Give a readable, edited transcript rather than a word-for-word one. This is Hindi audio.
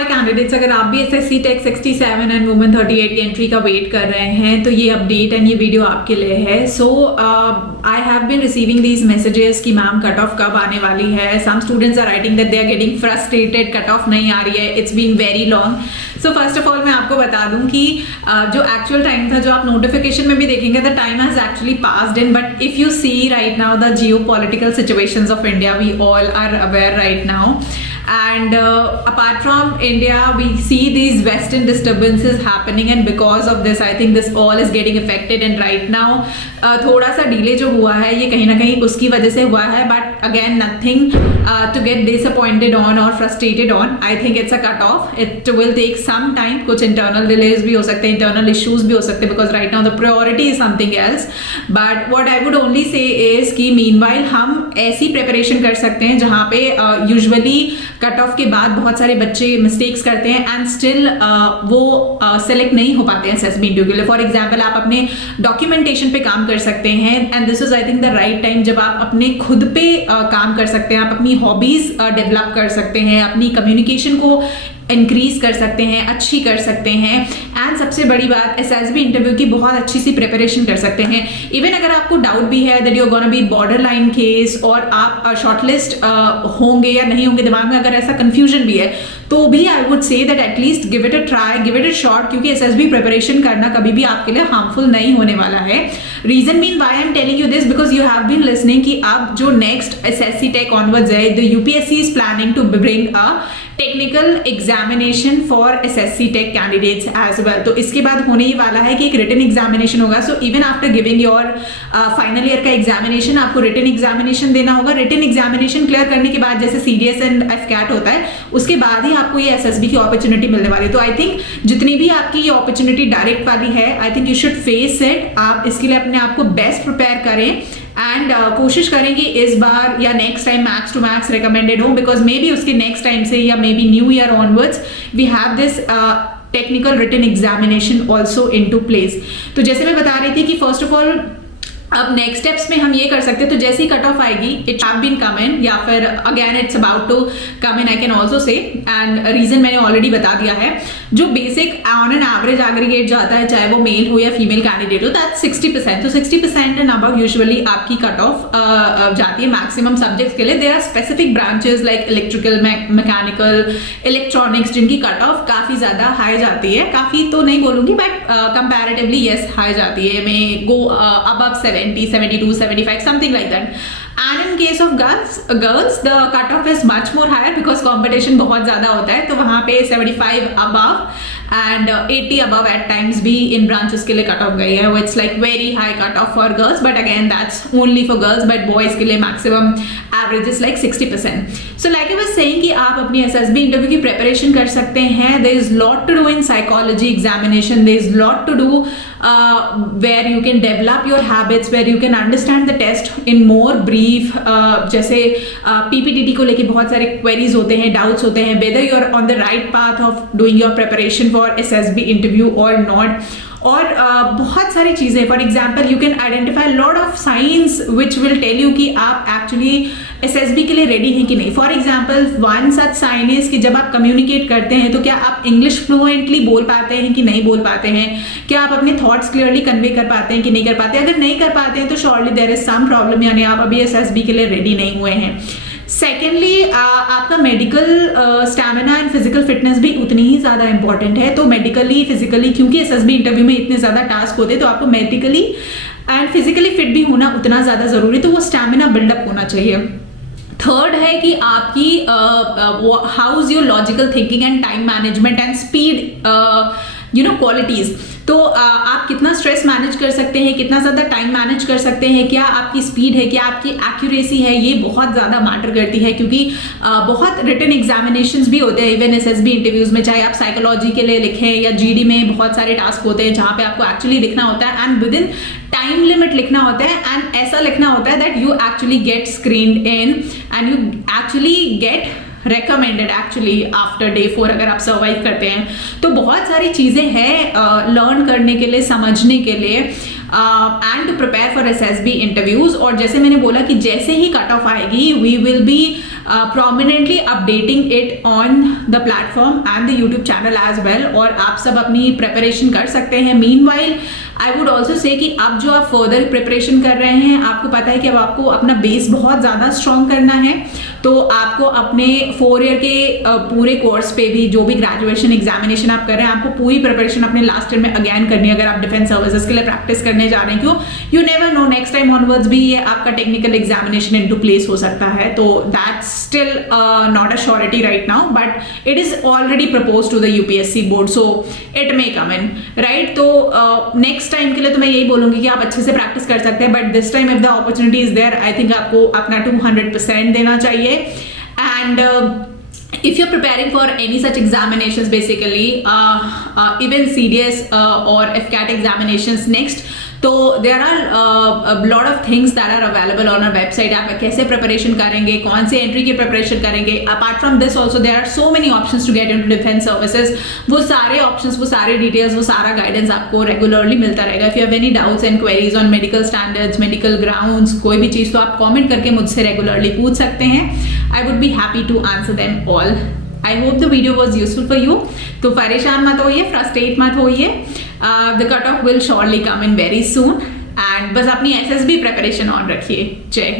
हाय कैंडिडेट्स, अगर आप भी एसएससी टेक 67 एंड वुमेन 38 की एंट्री का वेट कर रहे हैं तो ये अपडेट एंड ये वीडियो आपके लिए है। So I have been receiving these messages कि मैम कट ऑफ कब आने वाली है। Some students are writing that they are getting frustrated, cut off नहीं आ रही है, it's been very long. So first of all मैं आपको बता दूं कि जो एक्चुअल टाइम था, जो आप नोटिफिकेशन में भी देखेंगे, the time has actually passed in, but if you see right now the geo political situations of India, we all are aware right now. And apart from India, we see these western disturbances happening, and because of this I think this all is getting affected. And right now थोड़ा सा डिले जो हुआ है ये कहीं ना कहीं उसकी वजह से हुआ है, but again nothing to get disappointed on or frustrated on. I think it's a cut off. It will take some time. कुछ internal delays भी हो सकते हैं, internal issues भी हो सकते हैं, because right now the priority is something else. But what I would only say is कि meanwhile हम ऐसी preparation कर सकते हैं जहाँ पे usually कट ऑफ के बाद बहुत सारे बच्चे मिस्टेक्स करते हैं एंड स्टिल वो सेलेक्ट नहीं हो पाते हैं एसएसबी इंटरव्यू के लिए। फॉर एग्जांपल आप अपने डॉक्यूमेंटेशन पे काम कर सकते हैं, and this is I think the right time जब आप अपने खुद पे काम कर सकते हैं, आप अपनी हॉबीज डेवलप कर सकते हैं, अपनी कम्युनिकेशन को इंक्रीज कर सकते हैं, अच्छी कर सकते हैं, एंड सबसे बड़ी बात एसएसबी इंटरव्यू की बहुत अच्छी सी प्रिपरेशन कर सकते हैं। इवन अगर आपको डाउट भी है that you are gonna be border line case और आप शॉर्टलिस्ट होंगे या नहीं होंगे, दिमाग में अगर ऐसा कंफ्यूजन भी है तो भी I would say that at least give it a try, give it a shot, क्योंकि एसएसबी प्रिपरेशन करना कभी भी आपके लिए हार्मफुल नहीं होने वाला है। Reason mean why I am telling you this, because you have been listening कि अब जो नेक्स्ट एसएससी टेक ऑनवर्ड्स है, the UPSC is planning to bring a technical examination for SSC tech candidates as well. तो इसके बाद होने ही वाला है कि एक रिटन एग्जामिनेशन होगा। So even after giving your final year का एग्जामिनेशन आपको रिटन एग्जामिनेशन देना होगा। रिटन एग्जामिनेशन क्लियर करने के बाद जैसे सीडीएस एंड एफकैट होता है, उसके बाद ही आपको ये एसएसबी की अपॉर्चुनिटी मिलने वाली है। तो आई थिंक जितनी भी आपकी ये अपॉर्चुनिटी डायरेक्ट वाली है, I think you should face it. आप इसके लिए अपने आप को बेस्ट प्रिपेयर करें एंड कोशिश करेंगे इस बार या next time max to max recommended हो, बिकॉज मे बी उसके नेक्स्ट टाइम से या may be new year onwards we have this technical written examination also into place. तो जैसे मैं बता रही थी कि फर्स्ट ऑफ ऑल अब नेक्स्ट स्टेप्स में हम ये कर सकते हैं, तो जैसे ही कट ऑफ आएगी it have been come in या फिर again it's about to come in, I can also say, and reason मैंने ऑलरेडी बता दिया है। जो basic on an average aggregate जाता है, चाहे वो मेल हो या फीमेल कैंडिडेट हो, दैट्स 60%। तो 60% एंड अबव यूजुअली आपकी कट ऑफ जाती है मैक्सिमम सब्जेक्ट्स के लिए। There are specific branches like electrical, mechanical, electronics, जिनकी कट ऑफ काफी ज्यादा हाई जाती है। काफी तो नहीं बोलूंगी, बट कंपैरेटिवली यस हाई जाती है, मे go above 70, 72, 75, something like that. And in case of girls, the cutoff is much more higher because competition बहुत ज़्यादा होता है, तो वहाँ पे 75 above and 80 above at times भी in branches के लिए cut off गई है। It's like very high cut off for girls, but again that's only for girls, but boys के लिए maximum average is like 60%. So like I was saying कि आप अपनी SSB interview की preparation कर सकते हैं। There is lot to do in psychology examination. There is lot to do where you can develop your habits, where you can understand the test in more brief. जैसे PPTT को लेके बहुत सारे queries होते हैं, doubts होते हैं, whether you are on the right path of doing your preparation for SSB interview or not. और बहुत सारी चीज़ें, for example you can identify lot of signs which will tell you कि आप एक्चुअली एसएसबी के लिए रेडी हैं कि नहीं। For example one such sign is कि जब आप कम्युनिकेट करते हैं तो क्या आप इंग्लिश फ्लुएंटली बोल पाते हैं कि नहीं बोल पाते हैं, क्या आप अपने थॉट्स क्लियरली कन्वे कर पाते हैं कि नहीं कर पाते। अगर नहीं कर पाते हैं तो surely there is some problem, यानी आप अभी एसएसबी के लिए रेडी नहीं हुए हैं। सेकेंडली आपका medical stamina and physical fitness भी उतनी ही ज़्यादा इंपॉर्टेंट है। तो मेडिकली फिजिकली, क्योंकि एसएसबी इंटरव्यू में इतने ज़्यादा टास्क होते हैं, तो आपको मेडिकली एंड फिजिकली फिट भी होना उतना ज़्यादा ज़रूरी है, तो वो स्टैमिना बिल्डअप होना चाहिए। थर्ड है कि आपकी how is your logical thinking and time management and speed qualities. तो आप कितना स्ट्रेस मैनेज कर सकते हैं, कितना ज़्यादा टाइम मैनेज कर सकते हैं, क्या आपकी स्पीड है, क्या आपकी एक्यूरेसी है, ये बहुत ज़्यादा मैटर करती है। क्योंकि बहुत रिटन एग्जामिनेशंस भी होते हैं इवन एसएसबी इंटरव्यूज़ में, चाहे आप साइकोलॉजी के लिए लिखें या जीडी में बहुत सारे टास्क होते हैं जहाँ पे आपको एक्चुअली लिखना होता है and with in time limit लिखना होता है, एंड ऐसा लिखना होता है that you actually get screened in and you actually get recommended actually after day 4 अगर आप सर्वाइव करते हैं। तो बहुत सारी चीज़ें हैं लर्न करने के लिए, समझने के लिए and to prepare for SSB interviews. और जैसे मैंने बोला कि जैसे ही कट ऑफ आएगी we will be prominently updating it on the platform and the YouTube channel as well, और आप सब अपनी प्रिपरेशन कर सकते हैं. Meanwhile I would also say कि अब जो आप फर्दर प्रिपरेशन कर रहे हैं, आपको पता है कि अब आपको अपना बेस बहुत ज़्यादा स्ट्रॉन्ग करना है, तो आपको अपने 4 ईयर के पूरे कोर्स पे भी जो भी ग्रेजुएशन एग्जामिनेशन आप कर रहे हैं, आपको पूरी प्रिपरेशन अपने लास्ट ईयर में अगेन करनी है. अगर आप डिफेंस सर्विसेज के लिए प्रैक्टिस करने जा रहे हैं, क्यों you never know, next time onwards भी ये आपका टेक्निकल एग्जामिनेशन इनटू प्लेस हो सकता है. तो that's still not a surety right now, but it is already propose to the UPSC board, so it may come in, right. तो नेक्स्ट टाइम के लिए तो मैं यही बोलूंगी कि आप अच्छे से प्रैक्टिस कर सकते हैं, but this time if the opportunity is there, I think आपको अपना 200% देना चाहिए. And if you're preparing for any such examinations, basically even CDS or FCAT examinations next, तो there are a lot of things that are available on our website. आप कैसे प्रिपरेशन करेंगे, कौन से एंट्री की प्रिपरेशन करेंगे. Apart from this also there are so many options to get into defence services. वो सारे ऑप्शंस, वो सारे डिटेल्स, वो सारा गाइडेंस आपको रेगुलरली मिलता रहेगा. If you have any doubts and queries on medical standards, medical grounds, कोई भी चीज़, तो आप कॉमेंट करके मुझसे रेगुलरली पूछ सकते हैं. I would be happy to answer them all. I hope the video was useful for you. तो परेशान मत होइए, फ्रस्ट्रेट मत होइए. The cutoff will surely come in very soon. And बस अपनी SSB प्रिपरेशन ऑन रखिए. जय हिंद.